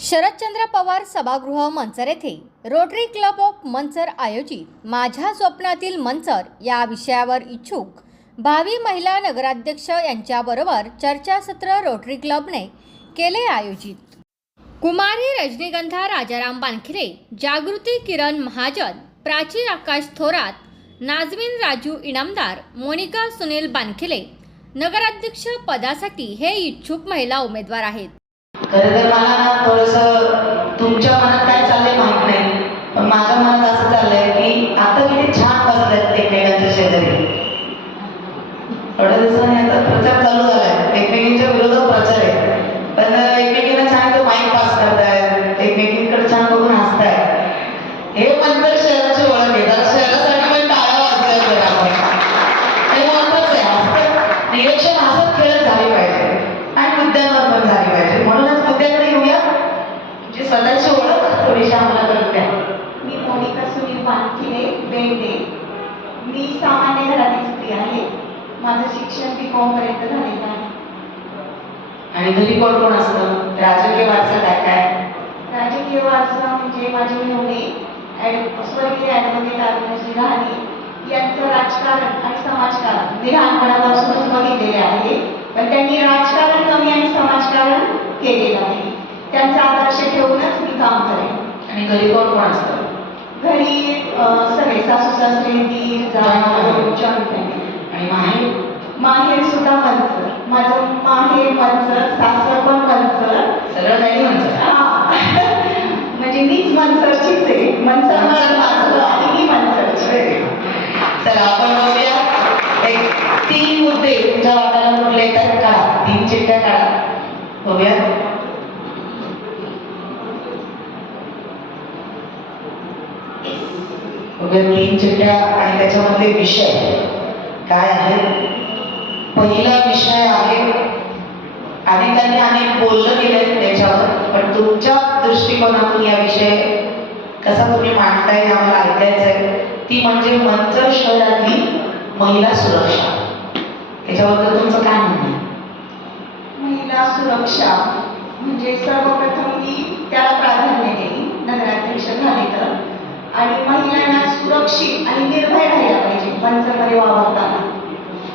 शरदचंद्र पवार सभागृह मंचर येथे rotary club of Manchar आयोजित माझ्या स्वप्नातील मंचर या विषयावर इच्छुक भावी महिला नगराध्यक्ष यांच्याबरोबर चर्चासत्र रोटरी क्लबने केले आयोजित. कुमारी रजनीगंधा राजाराम बानखिरे जागृती किरण महाजन प्राची आकाश थोरात नाजमीन राजू इनामदार मोनिका सुनील बानखिले नगराध्यक्ष पदासाठी हे इच्छुक महिला उमेदवार आहेत. खरं तर मला ना थोडंसं तुमच्या मनात काय चाललंय माहीत नाही. पण माझ्या मनात असं चाललंय की आता किती छान बसलेत एकमेकांच्या शेजारी. थोड्या दिवसांनी आता प्रचार चालू झालाय. एकमेकींच्या विरोधात प्रचार आहे. पण एकमेकींना छान तो माईक पास करतायत एकमेकींकडे छान बघून हसताय हे मंतर शहराची ओळख आहे जरा शहरासाठी पण टाळ्या वाजल्या पाहिजे आपण हे महत्वाचं आहे हसत निरीक्षण हसत खेळत झाली पाहिजे आणि मुद्द्यांवर पण झाली पाहिजे म्हणूनच मुद्द्याकडे येऊया तुमची स्वतःची ओळख थोडीशी आम्हाला करून द्या मी मोनिका सुनील पानखिले बेंडे मी सामान्य घरातील स्त्री आहे. माझं शिक्षण बी कॉम पर्यंत झालेलं आहे. आणि घरी कोण कोण असतं? राजकीय वारसा काय काय? राजकीय वारसा म्हणजे माझे मेहुणे स्वर्गीय ॲडव्होकेट अविनाशजी रहाणे यांचं राजकारण आणि समाजकारण. मी लहानपणापासूनच बघितलेले आहे पण त्यांनी राजकारण कमी आणि समाजकारण केलेलं आहे. त्यांचा आदर्श ठेवूनच मी काम करेन. आणि घरी कोण कोण असतं? घरी सगळे सासू सासरे जॉईंट फॅमिली आणि माहेर. माहेर सुद्धा मंचर माझं माहेर मंचर सासर पण मंचर सगळं काही म्हणतं हा. म्हणजे मीच मंचरचीच आहे. मंचर माझं आणि मी मंचरची चला आपण बघूया. एक तीन मुद्दे तुमच्या वाटायला कुठले येतात काढा तीन चिठ्ठ्या काढा बघूया. बघूया तीन चिठ्ठ्या आणि त्याच्यामधले विषय काय आहेत? पहिला विषय आहे अनेकांनी अनेक बोललं गेलंय त्याच्यावर पण तुमच्या दृष्टिकोनातून या विषय कसा तुम्ही मांडताय आम्हाला ऐकायचं आहे ती म्हणजे मंचर शहरातली महिला सुरक्षा. त्याच्याबद्दल तुमचं काय म्हणणं महिला सुरक्षा म्हणजे सर्वप्रथम मी त्याला प्राधान्य देईन नगराध्यक्ष झाले तर. आणि महिलांना सुरक्षित आणि निर्भय राहायला पाहिजे मंचरमध्ये वावरताना.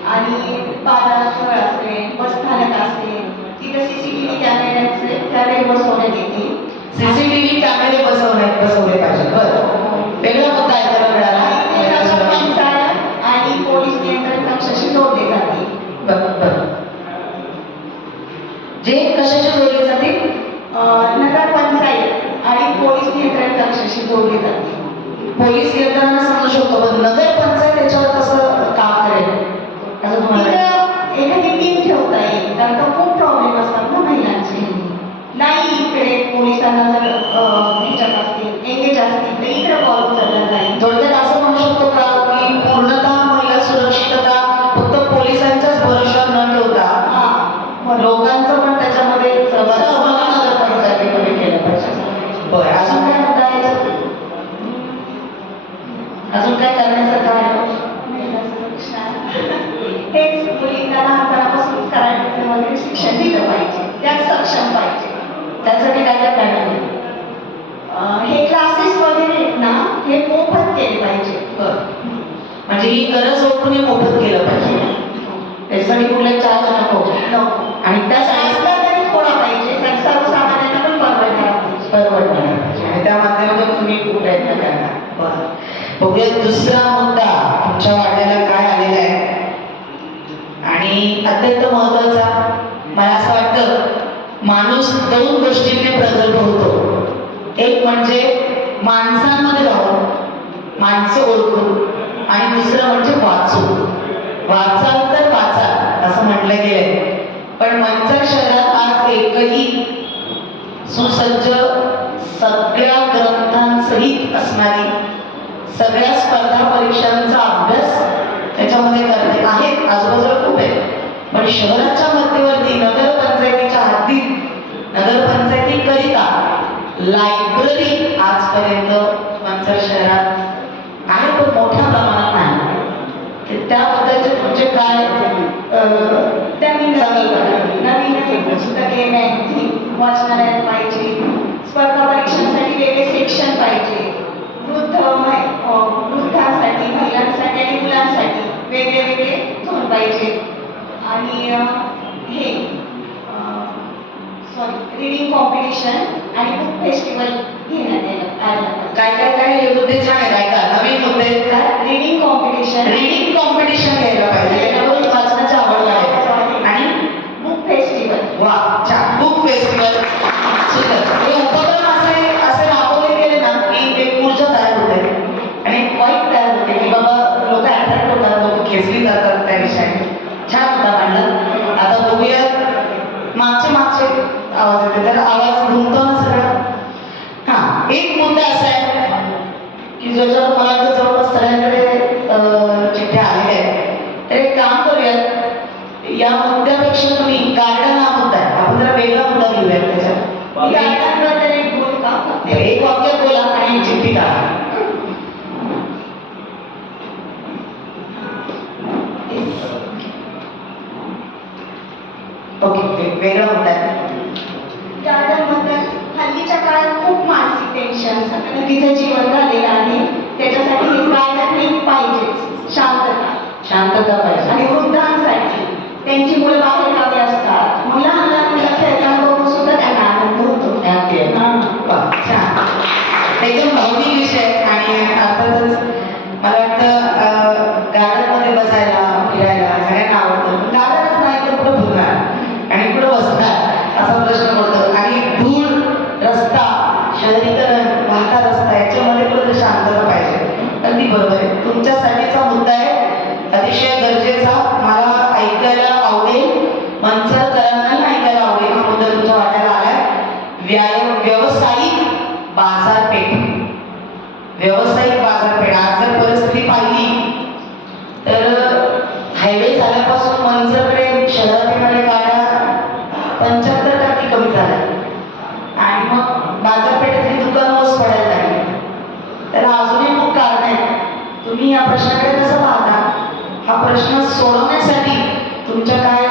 आणि बाजारात स्थळ असेल बस स्थानक असेल तिथं सी सी टी व्ही कॅमेऱ्याचे कॅमेरे बसवण्यात येतील सीसीटीव्ही कॅमेरे बसवले बसवले पाहिजे. बरं. वेगळा मुद्दा ऐकायला मिळाला. आणि ते महिला नगर सुरक्षा. पंचायत आणि पोलीस नियंत्रण कक्षाशी जोडले जातील बरं बरं. जे कशाशी जोडले जातील? अं, नगर पंचायत आणि पोलीस नियंत्रण कक्षाशी जोडले जातील पोलीस यंत्रणा समजू शकतो पण नगर पंचायत त्याच्यावर कसं काम करेल? असं तुम्हाला वाटतं? तिथं एखादी टीम ठेवता येईल कारण का खूप प्रॉब्लेम असतात ना महिलांचे. नाही इकडे पोलिसांना जर ह्याच्यात असतील एंगेज असतील तर इकडे कॉल वगैरे शिक्षण दिलं पाहिजे. त्या सक्षम पाहिजे. त्यासाठी काय काय करणार हे क्लासेस वगैरे आहेत ना हे मोफत केले पाहिजे. बरं. म्हणजे ही गरज ओळखून मोफत केलं पाहिजे. त्याच्यासाठी कुठला चार्ज नको आणि त्यासाठी तरी थोडा पाहिजे सर्वसामान्यांना पण परवडणार परवडणार पाहिजे. आणि त्या माध्यमातून तुम्ही प्रयत्न करणार बरं. बघूया दुसरा मुद्दा तुमच्या वाट्याला काय आलेला आहे. आणि अत्यंत महत्त्वाचा माणूस दोन गोष्टींनी प्रगल्भ होतो. एक म्हणजे माणसांमध्ये राहून माणसं ओळखून आणि दुसरं म्हणजे वाचून. वाचाल तर वाचाल असं म्हटलं गेलंय. पण मंचर शहरात आज एकही सुसज्ज सगळ्या ग्रंथांसहित असणारी सगळ्या स्पर्धा परीक्षांचा अभ्यास त्याच्यामध्ये करते आहेत आजूबाजूला खूप आहे. पण शहराच्या मध्यवर्ती नगरपंचायतीच्या हद्दीत नगरपंचायतीकरिता लायब्ररी आजपर्यंत मंचर शहरात आहे पण मोठ्या प्रमाणात नाही. त्याबद्दलचे तुमचे काय त्यांनी नवीन नवीन नवीन पुस्तके मॅगझिन वाचनालयात पाहिजे स्पर्धा परीक्षांसाठी वेगळे सेक्शन पाहिजे वृद्ध वृद्धासाठी वृद्धांसाठी महिलांसाठी आणि मुलांसाठी वेगळे वेगळे झोन पाहिजे. आणि हे सॉरी रिडिंग कॉम्पिटिशन आणि बुक फेस्टिवल घेण्यात येणार काय काय काय हे मुद्दे छान आहेत ऐका नवीन मुद्दे. रिडिंग कॉम्पिटिशन रीडिंग कॉम्पिटिशन घ्यायला पाहिजे वाचनाची आवड आणि? बुक फेस्टिवल वा छान बुक फेस्टिवल सुंदर. हे उपक्रम असे असे राबवले गेले ना की ऊर्जा तयार होते. आणि वाईट तयार होते. की बाबा लोक अट्रॅक्ट होतात लोक खेचली जातात त्या विषयाने छान होता म्हणलं आता बघूया मागचे मागचे आवाज येते तर आवाज घुमतो ना सगळा हा एक मुद्दा असा आहे की ज्याच्यावर मला तर जवळपास सगळ्यांकडे अं, चिठ्ठ्या आलेल्या आहेत तर एक काम करूयात या मुद्द्यापेक्षा तुम्ही गार्डन हा मुद्दा आहे आपण जरा वेगळा मुद्दा घेऊयात त्याच्यात मी गार्डनबद्दल एक वाक्य बोला आणि चिठ्ठी ओके वे- वेगळा हल्लीच्या काळात खूप मानसिक टेन्शन तिचं जीवन झालं. मंचरकरांनाही ऐकायला आवडेल अगोदर तुमच्या वाट्याला आलाय व्यायाम व्यावसायिक बाजारपेठ. व्यावसायिक बाजारपेठ. आज जर परिस्थिती पाहिली तर हायवे झाल्यापासून मंजरकडे शहरात गाड्या पंच्याहत्तर टक्के कमी झाल्या. आणि मग बाजारपेठेतली दुकानच पडायला लागली. तर अजूनही खूप कारण आहे तुम्ही या प्रश्नाकडे कसं पाहता? हा प्रश्न सोडवण्यासाठी तुमच्या काय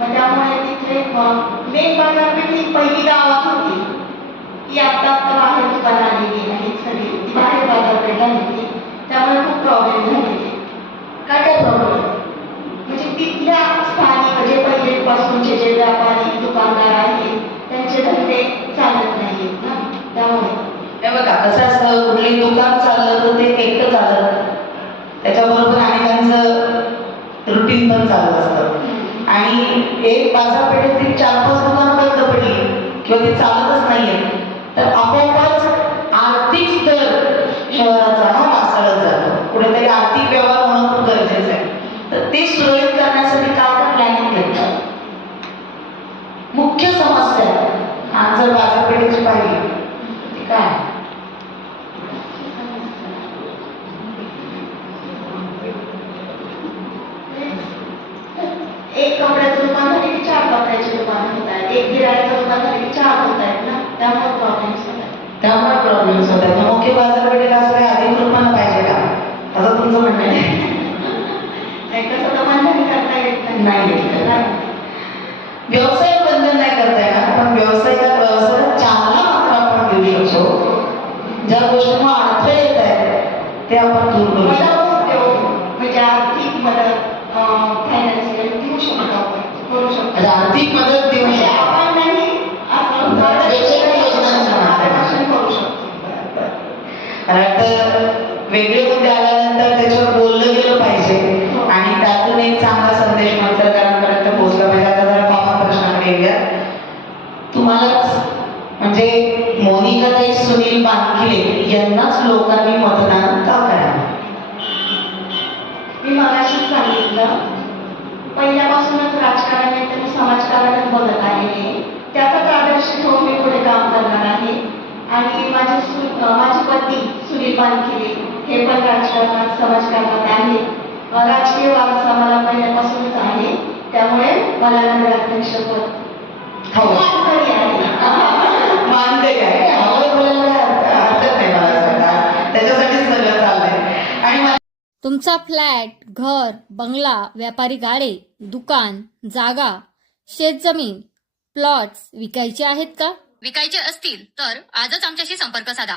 मग त्यामुळे तिथे मेन बाजारपेठ म्हणजे ही पहिली गावात होती ती आता आता बाहेर दुकान आलेली आहे सगळी ती बाहेर बाजारपेठ झालेली त्यामुळे खूप प्रॉब्लेम झालेली काय काय प्रॉब्लेम म्हणजे तिथल्या स्थानिक जे पहिलेपासूनचे जे व्यापारी दुकानदार आहेत त्यांचे धंदे चालत नाहीत ना त्यामुळे. बघा कसं असतं कुठली दुकान चाललं तर ते एकटं चालत त्याच्याबरोबर अनेकांचं रुटीन पण चालू असतं. आणि एक बाजारपेठेतील चार पाच दुकानं बंद पडली. किंवा ती चालतच नाहीये. तर आपोआपच एक कपड्याचं दुकान झाले की चार कपड्याचे दुकान होत आहेत एक गिरायचं दुकान झाले की चार होत आहेत ना। त्यामुळे प्रॉब्लेम्स होत। आहेत त्यामुळे प्रॉब्लेम्स होतात मग मुख्य बाजारपेठेला असं काही अधिकृतपणा पाहिजे का असं तुमचं म्हणणं आहे नाही तसं तर बंधन करता येत नाही. व्यवसाय बंधन नाही करता येणार पण व्यवसायाला व्यवसायाला मात्र आपण देऊ शकतो। ज्या गोष्टींना अडथळे येत आहेत ते आपण दूर करू शकतो। वेगळे मुद्दे आल्यानंतर त्याच्यावर बोललं गेलं पाहिजे. आणि त्यातून एक चांगला संदेश मतदारांपर्यंत पोहोचला पाहिजे. आता जरा कॉमन प्रश्नाकडे येऊया. तुम्हालाच म्हणजे मोनिकाताई सुनील बांकिले यांनाच लोकांनी मतदान का करावं? मी मगाशीच सांगितलं पहिल्यापासूनच राजकारण आहे तर मी समाजकारणच बघत आहे त्याचाच आदर्श ठेवून मी पुढे काम करणार आहे. आणि माझे माझे पती सुनील पानखिरे हे पण राजकारणात समाजकारणात आहेत अं, राजकीय वारसा मला पहिल्यापासूनच आहे. त्यामुळे मला नगराध्यक्ष पद हो. मानकरी आहे. मानकरी आहे. तुमचा फ्लॅट घर बंगला व्यापारी गाडे दुकान जागा शेतजमीन प्लॉट्स विकायचे आहेत का? विकायचे असतील तर आजच आमच्याशी संपर्क साधा.